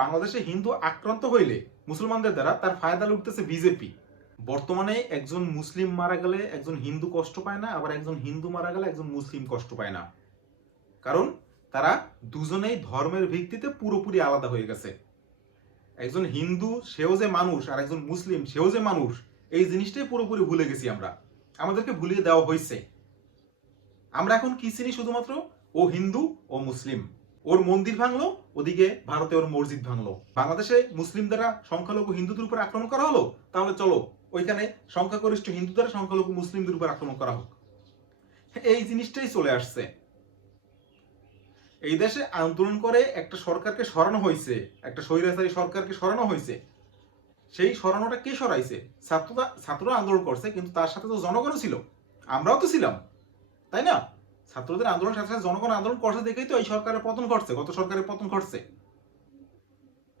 বাংলাদেশে হিন্দু আক্রান্ত হইলে মুসলমানদের দ্বারা তার ফায়দা লুটতেছে বিজেপি। বর্তমানে একজন মুসলিম মারা গেলে একজন হিন্দু কষ্ট পায় না, আবার একজন হিন্দু মারা গেলে একজন মুসলিম কষ্ট পায় না। কারণ তারা দুজনেই ধর্মের ভিত্তিতে পুরোপুরি আলাদা হয়ে গেছে। একজন হিন্দু সেও যে মানুষ, আর একজন মুসলিম সেও যে মানুষ, এই জিনিসটাই পুরোপুরি ভুলে গেছি আমরা। আমাদেরকে ভুলিয়ে দেওয়া হয়েছে। আমরা এখন কি চিনি? শুধুমাত্র ও হিন্দু ও মুসলিম। ওর মন্দির ভাঙলো, ওদিকে ভারতে ওর মসজিদ ভাঙলো। বাংলাদেশে মুসলিম দ্বারা সংখ্যালঘু হিন্দুদের উপর আক্রমণ করা হলো, তাহলে চলো ওইখানে সংখ্যাগরিষ্ঠ হিন্দু দ্বারা সংখ্যালঘু মুসলিমদের উপর আক্রমণ করা হোক। এই জিনিসটাই চলে আসছে। এই দেশে আন্দোলন করে একটা সরকারকে সরানো হয়েছে, একটা স্বৈরাচারী সরকারকে সরানো হয়েছে। সেই সরানোটা কে সরাইছে? ছাত্ররা আন্দোলন করছে, কিন্তু তার সাথে তো জনগণও ছিল, আমরাও তো ছিলাম, তাই না? ছাত্রদের আন্দোলনের সাথে সাথে জনগণ আন্দোলন করছে দেখেই তো এই সরকারের পতন ঘটছে, গত সরকারের পতন ঘটছে।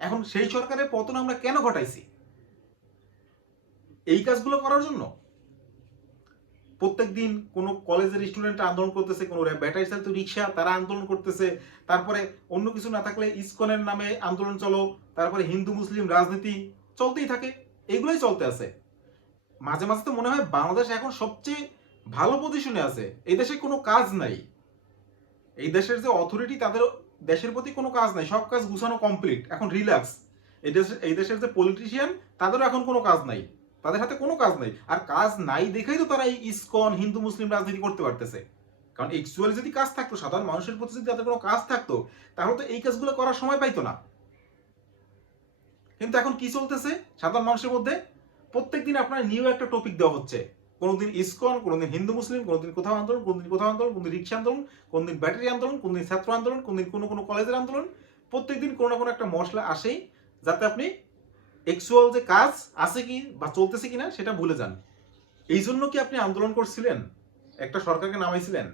এখন সেই সরকারের পতন আমরা কেন ঘটাইছি? এই কাজগুলো করার জন্য। প্রত্যেক দিন কোনো কলেজের স্টুডেন্ট আন্দোলন করতেছে, কোনো ব্যাটারি চালিত রিক্সা তারা আন্দোলন করতেছে, তারপরে অন্য কিছু না থাকলে ইসকনের নামে আন্দোলন চলো, তারপরে হিন্দু মুসলিম রাজনীতি চলতেই থাকে, এইগুলোই চলতে আছে। মাঝে মাঝে তো মনে হয় বাংলাদেশ এখন সবচেয়ে ভালো পজিশনে আছে। এই দেশে কোনো কাজ নাই, এই দেশের যে অথরিটি তাদের দেশের প্রতি কোনো কাজ নাই, সব কাজ গুছানো কমপ্লিট, এখন রিল্যাক্স। এই দেশের যে পলিটিশিয়ান তাদেরও এখন কোনো কাজ নাই, তাদের হাতে কোনো কাজ নাই। আর কাজ নাই দেখেই তো তারা এই ইসকন হিন্দু মুসলিম রাজনীতি করতে পারতেছে। কারণ অ্যাকচুয়ালি যদি কাজ থাকতো, সাধারণ মানুষের প্রতি যদি তাদের কোনো কাজ থাকতো, তাহলে তো এই কাজগুলো করার সময় পাইতো না। কিন্তু এখন কি চলতেছে সাধারণ মানুষের মধ্যে? প্রত্যেকদিন আপনার নিউ একটা টপিক দেওয়া হচ্ছে। কোনোদিন ইসকন, কোনোদিন হিন্দু মুসলিম, কোনোদিন কোথাও আন্দোলন, কোনোদিন কোথাও আন্দোলন, কোনোদিন রিক্সা আন্দোলন, কোনোদিন ব্যাটারি আন্দোলন, কোনোদিন ছাত্র আন্দোলন, কোনোদিন কোনো কোনো কলেজের আন্দোলন। প্রত্যেকদিন কোনো না কোনো একটা মশলা আসেই, যাতে আপনি অ্যাকচুয়াল যে কাজ আছে কি বা চলতেছে কিনা সেটা ভুলে যান। এই জন্য কি আপনি আন্দোলন করছিলেন, একটা সরকারকে নামাইছিলেন?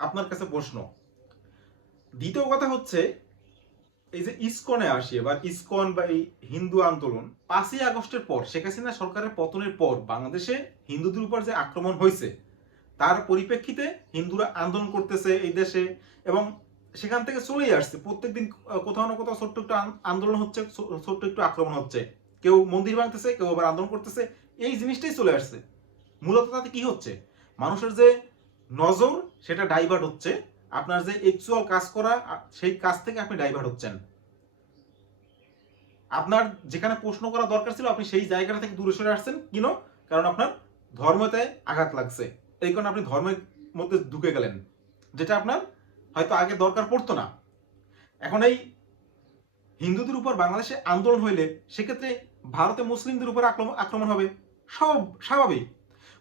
আপনার কাছে প্রশ্ন। দ্বিতীয় কথা হচ্ছে, এই যে ইসকনে আসি, এবার ইসকন বা এই হিন্দু আন্দোলন 5ই আগস্টের পর, শেখ হাসিনা সরকারের পতনের পর বাংলাদেশে হিন্দুদের উপর যে আক্রমণ হয়েছে, তার পরিপ্রেক্ষিতে হিন্দুরা আন্দোলন করতেছে এই দেশে, এবং সেখান থেকে চলেই আসছে। প্রত্যেকদিন কোথাও না কোথাও ছোট্ট একটু আন্দোলন হচ্ছে, ছোট্ট একটু আক্রমণ হচ্ছে, কেউ মন্দির ভাঙতেছে, কেউ আবার আন্দোলন করতেছে। এই জিনিসটাই চলে আসছে। মূলত তাতে কি হচ্ছে? মানুষের যে নজর সেটা ডাইভার্ট হচ্ছে, আপনার যে অ্যাকচুয়াল কাজ করা সেই কাজ থেকে আপনি ডাইভার্ট হচ্ছেন। আপনার যেখানে প্রশ্ন করা দরকার ছিল আপনি সেই জায়গাটা থেকে দূরে সরে আসছেন কেন? কারণ আপনার ধর্মতে আঘাত লাগছে, এই কারণে আপনি ধর্মের মধ্যে ঢুকে গেলেন, যেটা আপনার হয়তো আগে দরকার পড়তো না। এখন এই হিন্দুদের উপর বাংলাদেশে আন্দোলন হইলে সেক্ষেত্রে ভারতে মুসলিমদের উপর আক্রমণ হবে, সব স্বাভাবিক।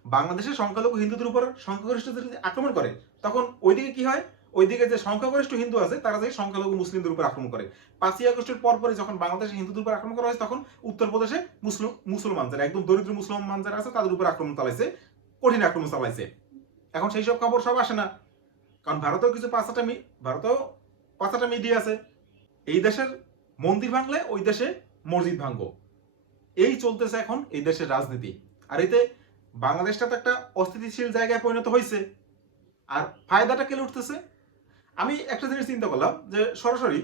বাংলাদেশে সংখ্যালঘু হিন্দুদের উপর সংখ্যাগরিষ্ঠদের যদি আক্রমণ করে, তখন ওইদিকে কি হয়? ওইদিকে যে সংখ্যাগরিষ্ঠ হিন্দু আছে তারা যে সংখ্যালঘু মুসলিমদের উপর আক্রমণ করে। 5ই আগস্টের পরে যখন বাংলাদেশে হিন্দুদের উপর আক্রমণ করা হয়েছে, তখন উত্তরপ্রদেশে মুসলমান যারা একদম দরিদ্র মুসলমান যারা আছে তাদের উপর আক্রমণ চালাইছে, কঠিন আক্রমণ চালাইছে। এখন সেই সব খবর সব আসে না, কারণ ভারতেও কিছু ভারতেও 5টা মিডিয়া আছে। এই দেশের মন্দির ভাঙলে ওই দেশে মসজিদ ভাঙবো, এই চলতেছে এখন এই দেশের রাজনীতি। আর এতে বাংলাদেশটা তো একটা অস্থিতিশীল জায়গায় পরিণত হয়েছে। আর ফায়দাটা কে উঠতেছে? আমি একটা জিনিস চিন্তা করলাম যে সরাসরি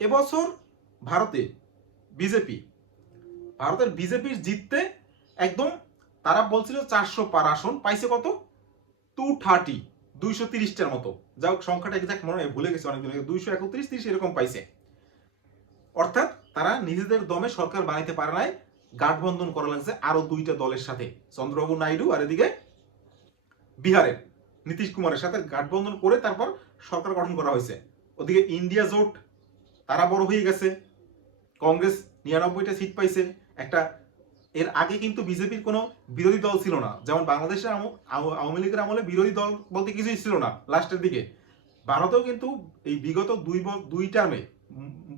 এবছর ভারতে ভারতের বিজেপির জিততে একদম, তারা বলছিল 400 পার আসন, পাইছে কত? 230, 230টার মতো। যাই হোক, সংখ্যাটা এক্সাক্ট মনে হয়, ভুলে গেছে অনেকদিন আগে, 231, 30 এরকম পাইছে। অর্থাৎ তারা নিজেদের দমে সরকার বানাইতে পারে নাই, গাঠবন্ধন করা লাগছে আরো 2টা দলের সাথে, চন্দ্রবাবু নাইডু আর এদিকে বিহারের নীতিশ কুমারের সাথে গাঠবন্ধন করে তারপর সরকার গঠন করা হয়েছে। ওদিকে ইন্ডিয়া জোট তারা বড় হয়ে গেছে, কংগ্রেস 99টা সিট পাইছে একটা। এর আগে কিন্তু বিজেপির কোনো বিরোধী দল ছিল না, যেমন বাংলাদেশের আওয়ামী লীগের আমলে বিরোধী দল বলতে কিছুই ছিল না লাস্টের দিকে। ভারতেও কিন্তু এই বিগত দুই টার্মে,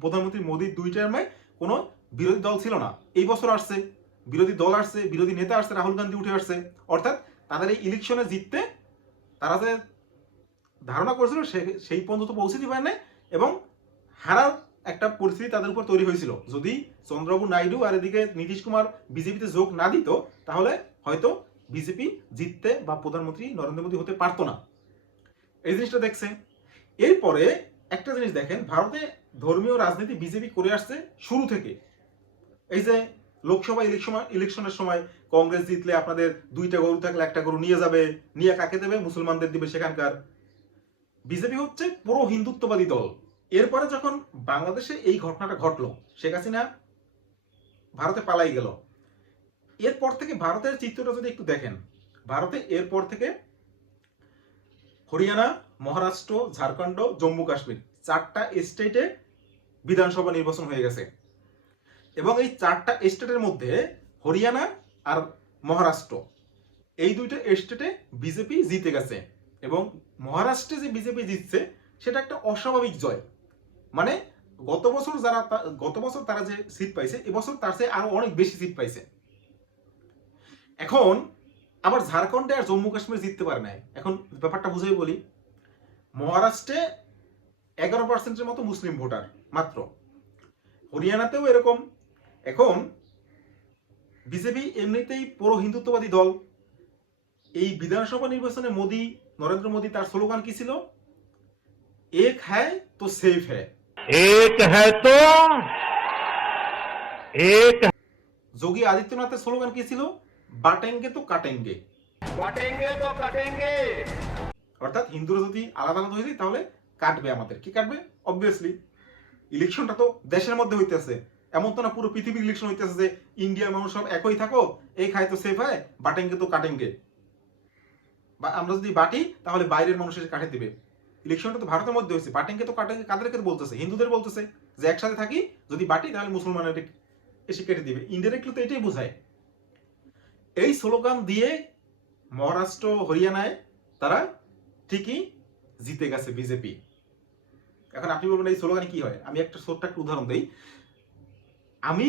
প্রধানমন্ত্রী মোদীর 2 টার্মে কোনো বিরোধী দল ছিল না। এই বছর আসছে বিরোধী দল, আসছে বিরোধী নেতা, আসছে রাহুল গান্ধী উঠে আসছে। অর্থাৎ তাদের এই ইলেকশনে জিততে তারা যে ধারণা করেছিল সেই পর্যন্ত পৌঁছে দিতে পারে না, এবং হারার একটা পরিস্থিতি তাদের উপর তৈরি হয়েছিল। যদি চন্দ্রবাবু নাইডু আর এদিকে নীতিশ কুমার বিজেপিতে যোগ না দিত, তাহলে হয়তো বিজেপি জিততে বা প্রধানমন্ত্রী নরেন্দ্র মোদী হতে পারতো না। এই জিনিসটা দেখছে। এরপরে একটা জিনিস দেখেন, ভারতে ধর্মীয় রাজনীতি বিজেপি করে আসছে শুরু থেকে। এই যে লোকসভা ইলেকশনের সময় কংগ্রেস জিতলে আপনাদের 2টা গরু থাকলে 1টা গরু নিয়ে যাবে, নিয়ে কাকে দেবে? মুসলমানদের দিবে। সেখানকার বিজেপি হচ্ছে পুরো হিন্দুত্ববাদী দল। এরপরে যখন বাংলাদেশে এই ঘটনাটা ঘটলো, শেখ হাসিনা ভারতে পালাই গেল, এরপর থেকে ভারতের চিত্রটা যদি একটু দেখেন, ভারতে এরপর থেকে হরিয়ানা, মহারাষ্ট্র, ঝাড়খণ্ড, জম্মু কাশ্মীর 4টা স্টেটে বিধানসভা নির্বাচন হয়ে গেছে। এবং এই 4টা স্টেটের মধ্যে হরিয়ানা আর মহারাষ্ট্র, এই 2টা স্টেটে বিজেপি জিতে গেছে। এবং মহারাষ্ট্রে যে বিজেপি জিতছে সেটা একটা অস্বাভাবিক জয়। মানে গত বছর তারা যে সিট পাইছে, এবছর তার চেয়ে আরো অনেক বেশি সিট পাইছে। এখন আবার ঝাড়খণ্ডে আর জম্মু কাশ্মীর জিততে পারে নাই। এখন ব্যাপারটা বুঝাই বলি, মহারাষ্ট্রে 11% মতো মুসলিম ভোটার মাত্র, হরিয়ানাতেও এরকম। এখন বিজেপি এমনিতেই পুরো হিন্দুত্ববাদী দল। এই বিধানসভা নির্বাচনে নরেন্দ্র মোদী তার স্লোগান কি ছিল? এক হ্যায় তো সেফ হ্যায়। एक है तो एक যোগী আদিত্যনাথের স্লোগান কি ছিল? বাটেঙ্গে তো কাটেঙ্গে। बांटेंगे तो कटेंगे। অর্থাৎ হিন্দুরা যদি আলাদা আলাদা হয়ে যায় তাহলে কাটবে আমাদের। কি কাটবে? অবভিয়াসলি ইলেকশনটা তো দেশের মধ্যে হইতেছে, এমন তো না পুরো পৃথিবীর ইলেকশন হইতেছে যে ইন্ডিয়ার মানুষ সব একই থাকো, এই খায় তো সেফ হয়, বাটেঙ্গে তো কাটেঙ্গে। বা আমরা যদি বাটি তাহলে বাইরের মানুষ এসে কাটে দিবে। ইলেকশনটা তো ভারতের মধ্যে হয়েছে, বাটেঙ্গে তো কাটেঙ্গে কাদেরকে বলতেছে? হিন্দুদের বলতেছে যে একসাথে থাকি, যদি বাটি তাহলে মুসলমানের এসে কেটে দিবে। ইনডাইরেক্টলি তো এটাই বোঝায়। এই স্লোগান দিয়ে মহারাষ্ট্র, হরিয়ানায় তারা ঠিকই জিতে গেছে বিজেপি। এখন আপনি বলবেন এই স্লোগানে কি হয়? আমি একটা ছোট্ট একটা উদাহরণ দেই। আমি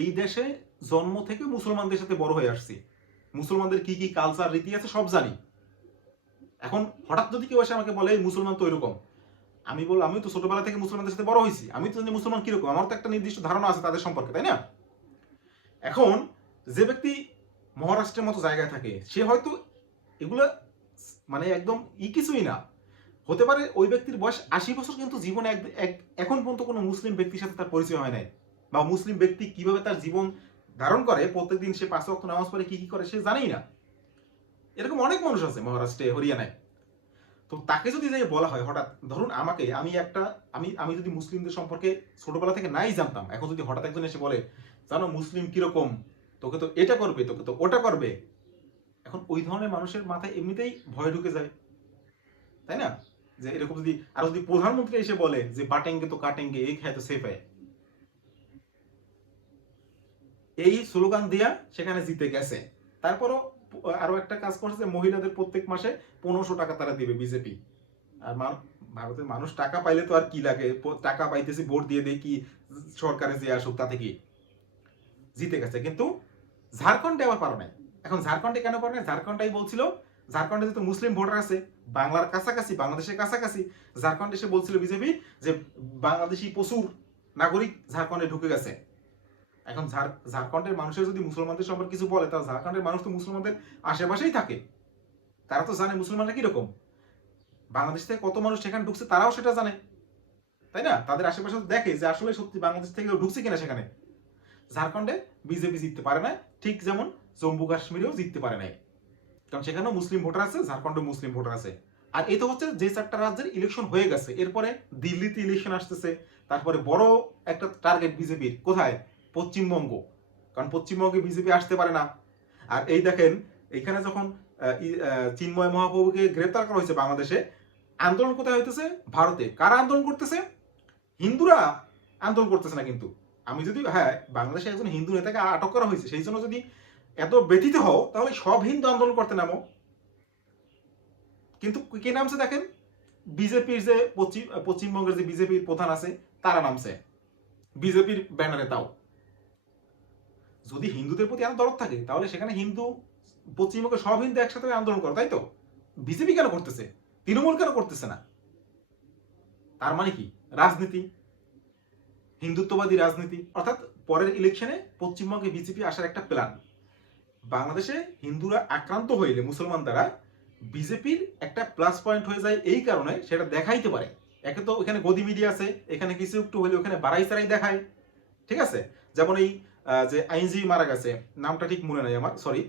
এই দেশে জন্ম থেকে মুসলমানদের সাথে বড় হয়ে আসছি, মুসলমানদের কি কি কালচার রীতি আছে সব জানি। এখন হঠাৎ যদি কেউ এসে আমাকে বলে এই মুসলমান তো এরকম, আমি তো ছোটবেলা থেকে মুসলমানদের সাথে বড় হয়েছি, আমি তো জানি মুসলমান কিরকম, আমার তো একটা নির্দিষ্ট ধারণা আছে তাদের সম্পর্কে, তাই না? এখন যে ব্যক্তি মহারাষ্ট্রের মতো জায়গায় থাকে সে হয়তো এগুলো মানে একদম কিছুই না। হতে পারে ওই ব্যক্তির বয়স 80 বছর, কিন্তু জীবনে এখন পর্যন্ত কোনো মুসলিম ব্যক্তির সাথে তার পরিচয় হয় নাই, বা মুসলিম ব্যক্তি কিভাবে তার জীবন ধারণ করে, প্রত্যেকদিন সে 5 ওয়াক্ত নামাজ পড়ে কি কি করে সে জানেই না। এরকম অনেক মানুষ আছে মহারাষ্ট্রে, হরিয়ানায়। তো তাকে যদি যাই বলা হয় হঠাৎ, ধরুন আমাকে, আমি যদি মুসলিমদের সম্পর্কে ছোটবেলা থেকে নাই জানতাম, এখন যদি হঠাৎ একজন এসে বলে জানো মুসলিম কিরকম, তোকে তো এটা করবে, তোকে তো ওটা করবে, এখন ওই ধরনের মানুষের মাথায় এমনিতেই ভয় ঢুকে যায়, তাই না? যে এরকম যদি প্রধানমন্ত্রী এসে বলে যে বাটেঙ্গে তো কাটেঙ্গে, এই খায় তো সেফ হয়, এই স্লোগান দিয়া সেখানে জিতে গেছে। তারপরও আরো একটা কাজ করছে, মহিলাদের প্রত্যেক মাসে 1500 টাকা তারা দিবে বিজেপি। আর ভারতের মানুষ টাকা পাইলে তো আর কি লাগে, টাকা পাইতেছি ভোট দিয়ে দেয়, কি সরকারে যে আসুক তাতে কি, জিতে গেছে। কিন্তু ঝাড়খণ্ডে আবার পারো নাই। এখন ঝাড়খণ্ডে কেন পারো নাই? ঝাড়খণ্ডটাই বলছিল, ঝাড়খণ্ডে যেহেতু মুসলিম ভোটার আছে, বাংলার কাছাকাছি, বাংলাদেশের কাছাকাছি, ঝাড়খণ্ড এসে বলছিল বিজেপি যে বাংলাদেশি প্রচুর নাগরিক ঝাড়খণ্ডে ঢুকে গেছে। এখন ঝাড়খণ্ডের মানুষের যদি মুসলমানদের সম্পর্কে কিছু বলে, তাহলে ঝাড়খণ্ডের মানুষ তো মুসলমানদের আশেপাশেই থাকে, তারা তো জানে মুসলমানরা কিরকম, বাংলাদেশ থেকে কত মানুষ সেখানে ঢুকছে তারাও সেটা জানে, তাই না? তাদের আশেপাশে দেখে যে আসলে সত্যি বাংলাদেশ থেকে ঢুকছে কিনা সেখানে। ঝাড়খণ্ডে বিজেপি জিততে পারে না, ঠিক যেমন জম্মু কাশ্মীরেও জিততে পারে নাই, কারণ সেখানেও মুসলিম ভোটার আছে, ঝাড়খণ্ডে মুসলিম ভোটার আছে। আর এই তো হচ্ছে যে 4টা রাজ্যের ইলেকশন হয়ে গেছে, এরপরে দিল্লিতে ইলেকশন আসতেছে। তারপরে বড় একটা টার্গেট বিজেপির কোথায়? পশ্চিমবঙ্গ, কারণ পশ্চিমবঙ্গে বিজেপি আসতে পারে না। আর এই দেখেন, এখানে যখন চিন্ময় মহাপ্রভুকে গ্রেপ্তার করা হয়েছে বাংলাদেশে, আন্দোলন কোথায় হইতেছে? ভারতে। কারা আন্দোলন করতেছে? হিন্দুরা আন্দোলন করতেছে না। কিন্তু আমি যদি, হ্যাঁ, বাংলাদেশে একজন হিন্দু নেতাকে আটক করা হয়েছে, সেই জন্য যদি এত ব্যথিত হও তাহলে সব হিন্দু আন্দোলন করতে নামো। কিন্তু কে নামছে দেখেন, বিজেপির যে পশ্চিমবঙ্গের যে বিজেপির প্রধান আছে তারা নামছে বিজেপির ব্যানারে। তাও যদি হিন্দুদের প্রতি এত দরদ থাকে তাহলে সেখানে পশ্চিমবঙ্গের সব হিন্দু একসাথে আন্দোলন করে, তাই তো? বিজেপি কেন করতেছে? তৃণমূল কেন করতেছে না? তার মানে কি? রাজনীতি, হিন্দুত্ববাদী রাজনীতি। অর্থাৎ পরের ইলেকশনে পশ্চিমবঙ্গে বিজেপি আসার একটা প্ল্যান। বাংলাদেশে হিন্দুরা আক্রান্ত হইলে মুসলমান দ্বারা বিজেপির একটা প্লাস পয়েন্ট হয়ে যায়, এই কারণে সেটা দেখাইতে পারে একে তো ওখানে গদি মিডিয়া আছে, এখানে কিছু একটু হলে ওখানে বাড়াই চারাই দেখায়, ঠিক আছে। যেমন এই যে আইনজীবী মারা গেছে, নামটা ঠিক মনে নাই আমার, সরি,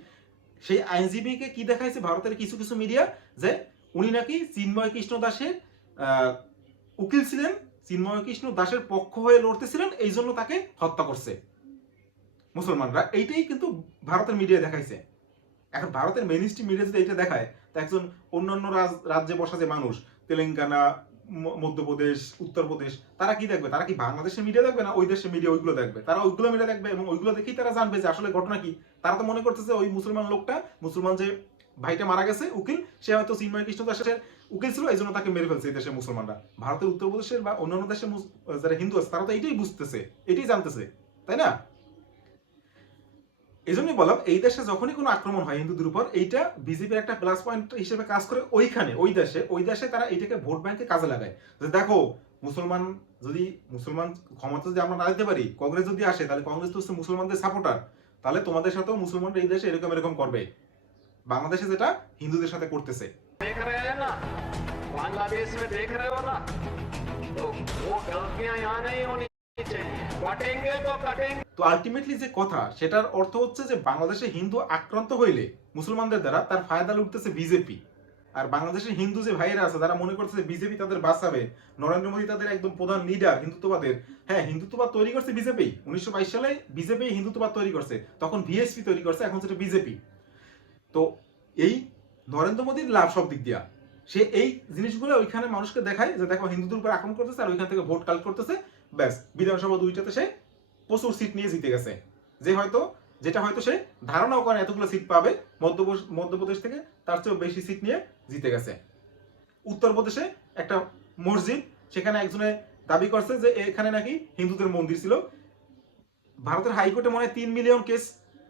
সেই আইনজীবীকে কি দেখাইছে ভারতের কিছু কিছু মিডিয়া, যে উনি নাকি চিন্ময় কৃষ্ণ দাসের উকিল ছিলেন, চিন্ময় কৃষ্ণ দাসের পক্ষ হয়ে লড়তেছিলেন, এই জন্য তাকে হত্যা করছে মুসলমানরা। এইটাই কিন্তু ভারতের মিডিয়া দেখাইছে। এখন ভারতের মেইন স্ট্রিম মিডিয়া যদি এটা দেখায়, তা একজন অন্যান্য রাজ্যে বসা যে মানুষ, তেলেঙ্গানা, মধ্যপ্রদেশ, উত্তরপ্রদেশ, তারা কি দেখবে? তারা কি বাংলাদেশের মিডিয়া দেখবে না ওই দেশের মিডিয়া ওইগুলো দেখবে? তারা ওইগুলো মিডিয়া দেখবে এবং ওইগুলো দেখেই তারা জানবে যে আসলে ঘটনা কি। তারা তো মনে করতেছে ওই মুসলমান লোকটা, মুসলমান যে ভাইটা মারা গেছে উকিল, সে হয়তো চিন্ময় কৃষ্ণ দাসের উকিল ছিল, এই জন্য তাকে মেরে ফেলছে এই দেশের মুসলমানরা। ভারতের উত্তরপ্রদেশের বা অন্যান্য দেশের যারা হিন্দু আছে তারা তো এইটাই বুঝতেছে, এটাই জানতেছে, তাই না? এই জন্যই বললাম, এই দেশে যখনই কোনো আক্রমণ হয় হিন্দুদের উপর, এইটা বিজেপির একটা প্লাস পয়েন্ট হিসেবে কাজ করে ওইখানে, ওই দেশে তারা এইটাকে ভোট ব্যাংকে কাজে লাগায়। যে দেখো, মুসলমান ক্ষমতা যদি আমরা না দিতে পারি, কংগ্রেস যদি আসে, তাহলে কংগ্রেস তো হচ্ছে মুসলমানদের সাপোর্টার, তাহলে তোমাদের সাথেও মুসলমানরা এই দেশে এরকম এরকম করবে, বাংলাদেশে যেটা হিন্দুদের সাথে করতেছে। देख रहे हैं ना, बांग्लादेश में देख रहे हो ना, तो वो गलतियां यहाँ नहीं होनी चाहिए। कटेंगे तो कटेंगे। তো আলটিমেটলি যে কথা, সেটার অর্থ হচ্ছে যে বাংলাদেশে হিন্দু আক্রান্ত হইলে মুসলমানদের দ্বারা তার ফায়দা লুটতেছে বিজেপি। আর বাংলাদেশের হিন্দু যে ভাইয়েরা আছে, তারা মনে করছে বিজেপি তাদের বাঁচাবে, নরেন্দ্র মোদী তাদের একদম প্রধান লিডার হিন্দুত্ববাদের। হ্যাঁ, হিন্দুত্ববাদ তৈরি করছে বিজেপি, 1922 সালে বিজেপি হিন্দুত্ববাদ তৈরি করছে, তখন ভিএসপি তৈরি করছে, এখন সেটা বিজেপি। তো এই নরেন্দ্র মোদীর লাভ সব দিক দিয়া, সে এই জিনিসগুলো ওইখানে মানুষকে দেখায় যে দেখো হিন্দুদের উপর আক্রমণ করতেছে, আর ওইখান থেকে ভোট কালেক্ট করতেছে, ব্যাস বিধানসভা দুইটাতে সে প্রচুর সিট নিয়ে জিতে গেছে। যেটা হয়তো সে ধারণাও করে এতগুলো সিট পাবে, মধ্যপ্রদেশ থেকে তার চেয়েও বেশি সিট নিয়ে জিতে গেছে। উত্তরপ্রদেশে একটা মসজিদ, সেখানে একজনে দাবি করছে যে এখানে নাকি হিন্দুদের মন্দির ছিল। ভারতের হাইকোর্টে মনে হয় 3 মিলিয়ন কেস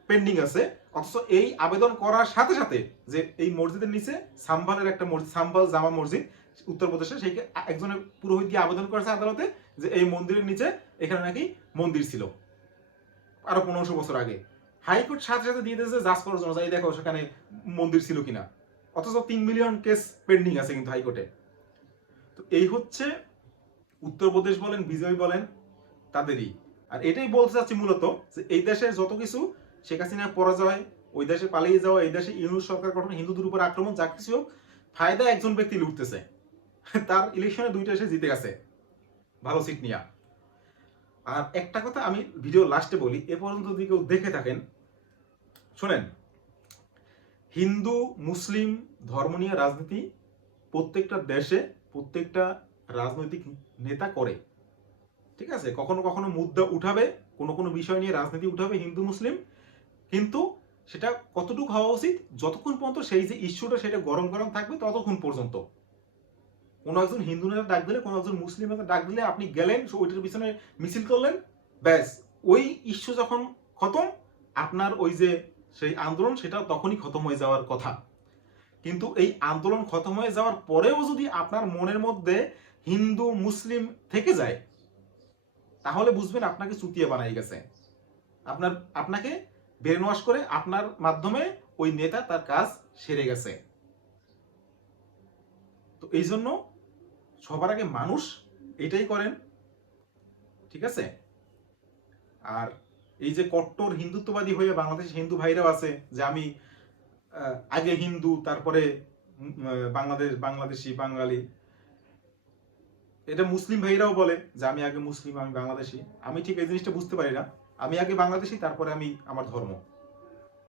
পেন্ডিং আছে, অথচ এই আবেদন করার সাথে সাথে যে এই মসজিদের নিচে সাম্বালের একটা মসজিদ, সাম্বাল জামা মসজিদ উত্তরপ্রদেশে, সেই একজনের পুরোহিত গিয়ে আবেদন করেছে আদালতে যে এই মন্দিরের নিচে এখানে নাকি মন্দির ছিল আরো 1500 বছর আগে। হাইকোর্ট সাথে সাথে দিয়ে দিয়েছে জাজ করার জন্য, যাই দেখো সেখানে মন্দির ছিল কিনা, অথচ 3 মিলিয়ন কেস পেন্ডিং আছে কিন্তু হাইকোর্টে। তো এই হচ্ছে উত্তরপ্রদেশ বলেন, বিজেপি বলেন, তাদেরই। আর এটাই বলতে চাচ্ছি মূলত, যে এই দেশের যত কিছু, শেখ হাসিনা পরাজয়, ওই দেশে পালিয়ে যাওয়া, এই দেশে ইউনুস সরকার গঠন, হিন্দুদের উপর আক্রমণ, যা কিছু হোক, ফায়দা একজন ব্যক্তি লুটতেছে। তার ইলেকশনে 2টা এসে জিতে গেছে ভালো সিট নিয়ে। আর একটা কথা আমি ভিডিও লাস্টে বলি, এ পর্যন্ত যদি কেউ দেখে থাকেন শোনেন, হিন্দু মুসলিম ধর্ম নিয়ে রাজনীতি প্রত্যেকটা দেশে প্রত্যেকটা রাজনৈতিক নেতা করে, ঠিক আছে। কখনো কখনো মুদ্রা উঠাবে, কোনো বিষয় নিয়ে রাজনীতি উঠাবে হিন্দু মুসলিম, কিন্তু সেটা কতটুকু হওয়া উচিত, যতক্ষণ পর্যন্ত সেই যে ইস্যুটা সেটা গরম গরম থাকবে ততক্ষণ পর্যন্ত। কোনো একজন হিন্দু নেতা ডাক দিলে, কোনো একজন মুসলিম নেতা ডাক দিলে, আপনি গেলেন ওইটার পিছনে মিছিল করলেন, ব্যাস ওই ইস্যু যখন খতম, আপনার ওই যে সেই আন্দোলন সেটা তখনই খতম হয়ে যাওয়ার কথা। কিন্তু এই আন্দোলন খতম হয়ে যাওয়ার পরেও যদি আপনার মনের মধ্যে হিন্দু মুসলিম থেকে যায়, তাহলে বুঝবেন আপনাকে চুতিয়ে বানাই গেছে, আপনাকে ব্রেন ওয়াশ করে আপনার মাধ্যমে ওই নেতা তার কাজ সেরে গেছে। তো এই জন্য সবার আগে মানুষ এটাই করেন, ঠিক আছে। আর এই যে কট্টর হিন্দুত্ববাদী হয়ে বাংলাদেশে হিন্দু ভাইরাও আছে, যে আমি আগে হিন্দু তারপরে বাংলাদেশি বাঙালি, এটা মুসলিম ভাইরাও বলে যে আমি আগে মুসলিম আমি বাংলাদেশি। আমি ঠিক এই জিনিসটা বুঝতে পারি না, আমি আগে বাংলাদেশি তারপরে আমি আমার ধর্ম।